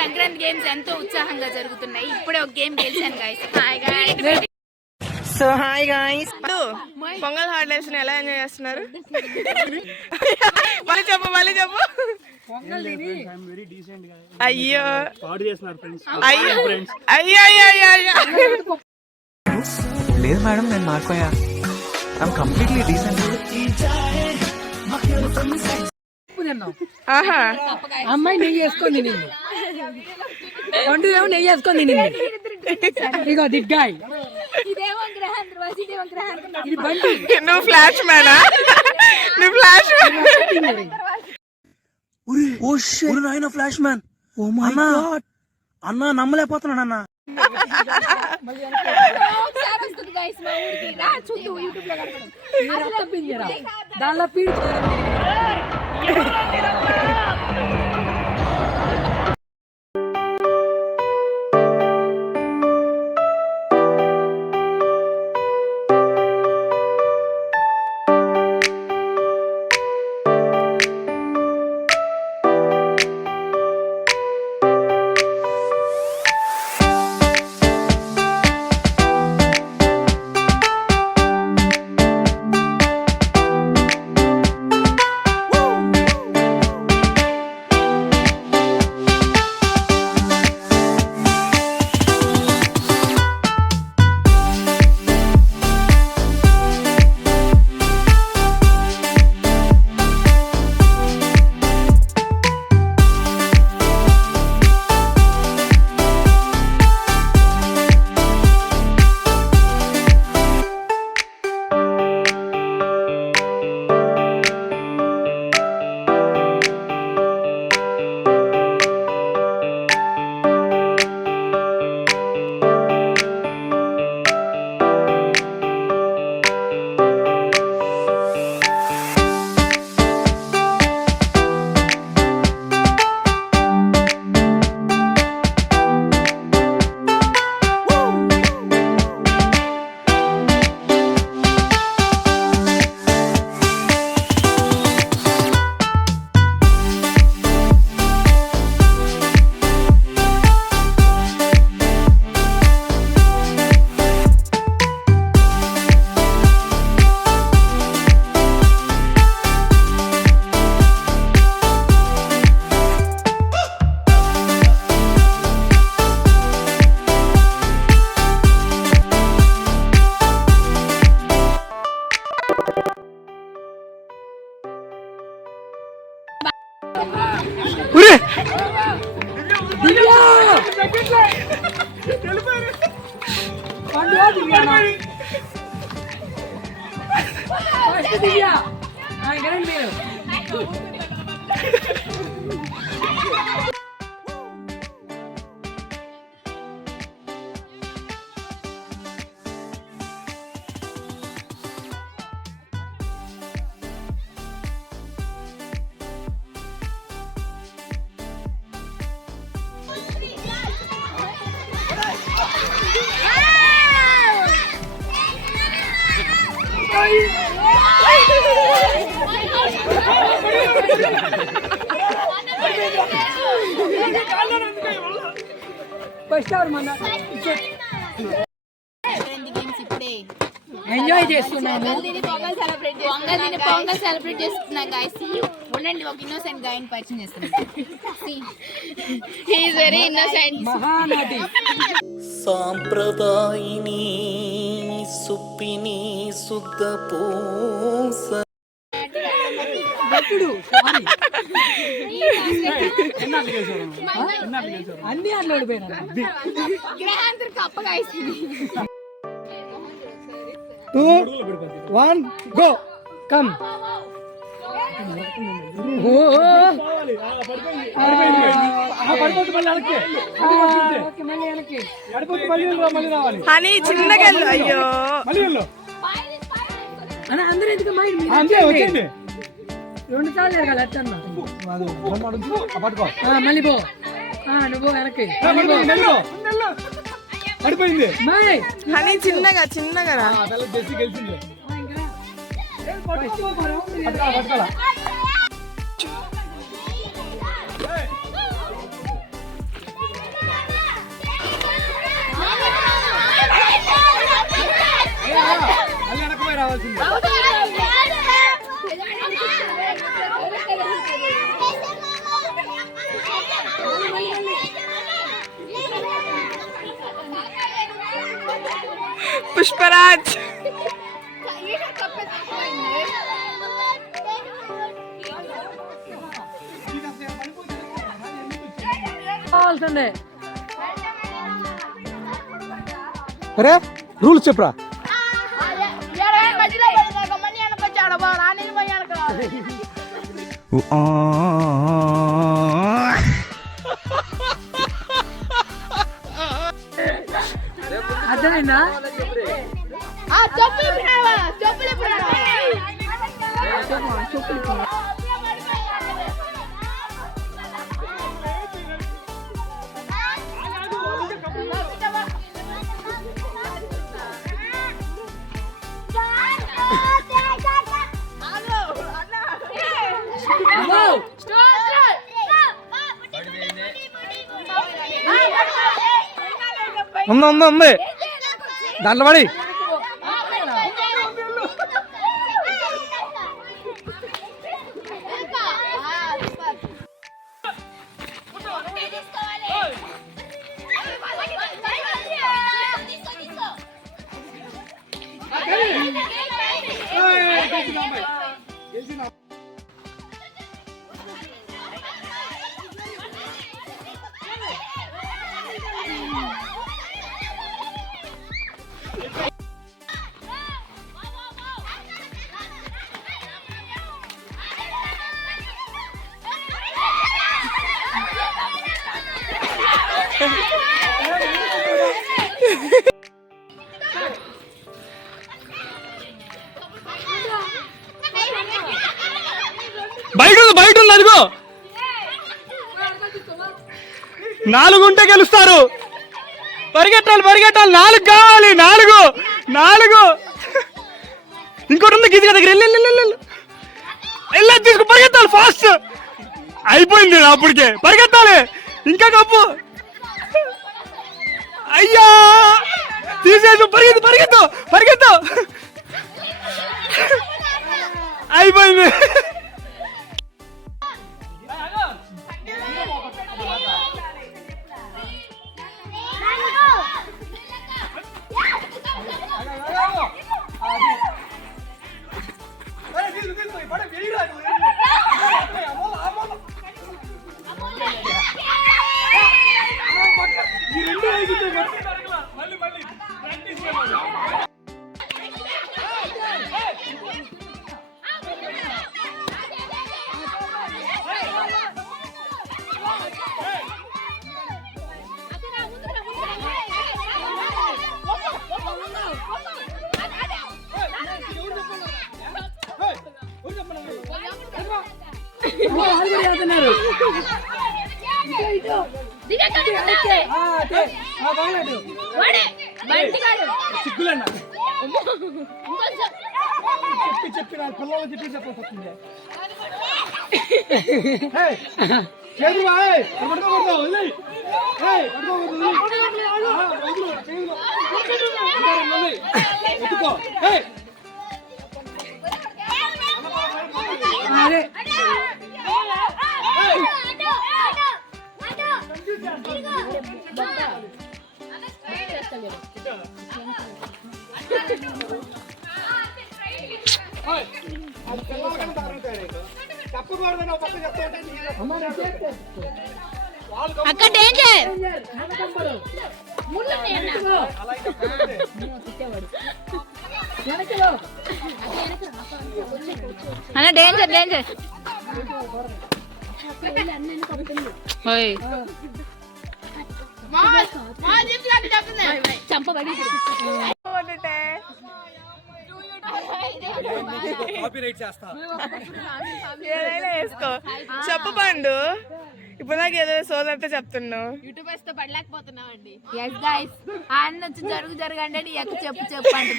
Sankranti games ఎంతో ఉత్సాహంగా జరుగుతున్నాయి. ఇప్పుడే ఒక గేమ్ గెలిచాను guys. So hi guys, pongal holidays ని ఎలా ఎంజాయ్ చేస్తున్నారు? మళ్ళీ చెప్పు అయ్యో అయ్యో అయ్యో అయ్యో లేదు మేడం, నేను మారిపోయా. I'm completely decent. అమ్మాయి నెయ్యి వేసుకొని తినింది, పండు ఏమో నెయ్యి వేసుకొని తినింది. ఇగో దిగ్గాయ్ ఇది బండి. నువ్వు ఫ్లాష్ మ్యానా? నువ్వు ఫ్లాష్ నాయన ఫ్లాష్ మ్యాన్. అన్నా నమ్మలేకపోతున్నాడు అన్న. దానిలో పీడి ఎంజాయ్ చేస్తున్నాము. పొంగల్ సెలబ్రేట్ చేస్తున్నాం గైస్. ఉండండి, ఒక ఇన్నోసెంట్ గాయని పరిచయం చేస్తున్నాం. He is very innocent. మహానటి సాంప్రదాయిని సుప్పిని శుద్ధ పూస అన్ని అట్లా ఓడిపోయినా. కప్పగా ఇస్తుంది. 2, 1 గో కమ్. హనీ చిన్నగా వెళ్ళు. అయ్యో అందరూ ఎందుకు వచ్చండి. 2 సార్లు ఎరగాలి అచ్చన్న. మళ్ళీ పో, నువ్వు వెనక్కి పడిపోయింది. హనీ చిన్నగా చిన్నగా రా. రావాల్సిందే. పుష్పరాజ్ కావాల్సిందే. అరే రూల్స్ చెప్పరా. అర్థమైందా? ఉంది దాంట్లో పడి. బయట ఉంది అదిగో. 4 ఉంటే గెలుస్తారు. పరిగెట్టాలి 4 కావాలి. 4 ఇంకోటి ఉంది గీత దగ్గర వెళ్ళి తీసుకు పరిగెత్తాలి ఫాస్ట్. అయిపోయింది అప్పటికే. పరిగెత్తాలి ఇంకా కప్పు. అయ్యా తీసేసి పరిగెత్తు అయిపోయింది. సిగ్గులన్నా చెప్పి నా పిల్లలు చెప్పి అక్క డేంజర్ అన్న డేంజర్ డేంజర్ చంపబడి ఏదైనా వేసుకో. చెప్పు పండు. ఇప్పుడు నాకు ఏదో సోదంతా చెప్తున్నావు. యూట్యూబర్స్ తో పడలేకపోతున్నావు అండి. ఎస్ గైస్ అన్న వచ్చి జరుగు జరగండి ఎక్క చెప్పు చెప్పండి.